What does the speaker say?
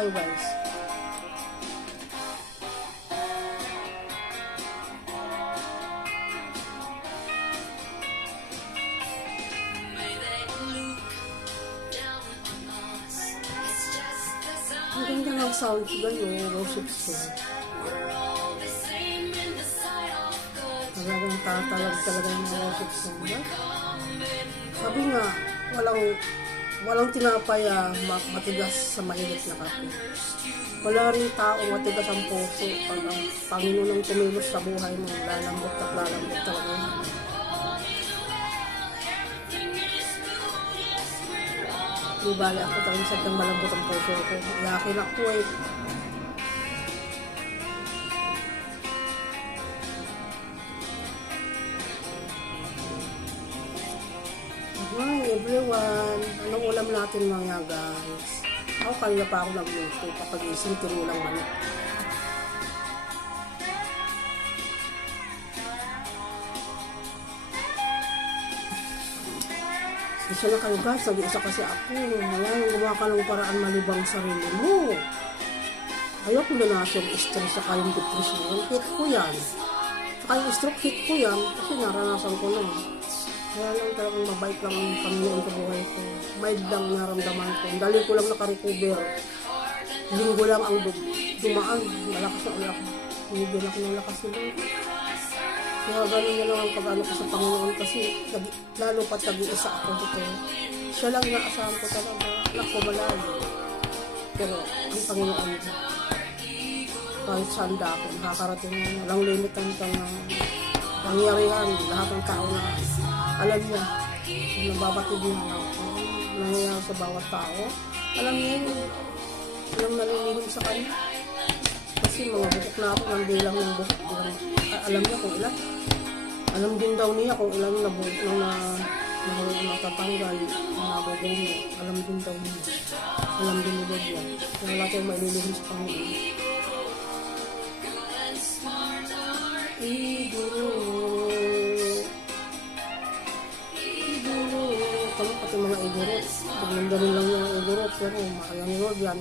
kayo guys. Ang ganda ng sound ko ganyan, worship song. Talagang tatalag talaga yung worship song. Sabi nga, walang tinapay matigas sa mainit na kape. Wala rin tao matigas ang puso pag ang Panginoon ang kumilos sa buhay mo, lalambot at lalambot talaga. Di bali ako talagang sadyang malambot ang puso ko. Yakin ako eh. Hi everyone! Anong ulam natin mga guys? Ako kanina pa ako nagluto kapag isang tinulang manok. Isa na kayo guys, nag-iisa kasi ako. Ngayon, gumawa ka ng paraan malibang sarili mo. Ayaw ko na nasa yung stress sa kayong depression. Hit ko yan. Saka yung stroke hit ko yan kasi naranasan ko na. Kaya lang talagang mabait lang ang Panginoon sa buhay ko. Mild lang naramdaman ko. Dali ko lang nakarecover. Linggo lang ang dumaan. Malakas na ulit ako. Hinigyan ako ng lakas nila. Kaya gano'n na lang ang pag-ano ko sa Panginoon kasi lalo pat nag-iisa ako dito. Siya lang inaasahan ko talaga. Anak ko malayo. Pero ang Panginoon kahit saan ako nakakarating walang limit ang pangyarihan. Lahat ng tao na alam niya, nababatid niya nangyayari sa bawat tao. Alam niya yun. Alam nalilihim sa kanya. Kasi mga butok na ako ng bilang ng butok. Alam niya kung ilan. Alam din daw niya kung ilan na natatanggal, nabubong niya. Alam din daw niya. Alam din niya niya. Kaya wala tayong maililihim sa Panginoon. Kami pati mga igorot. Paglandarin lang niya ang igorot. Pero mahal ang Lord yan.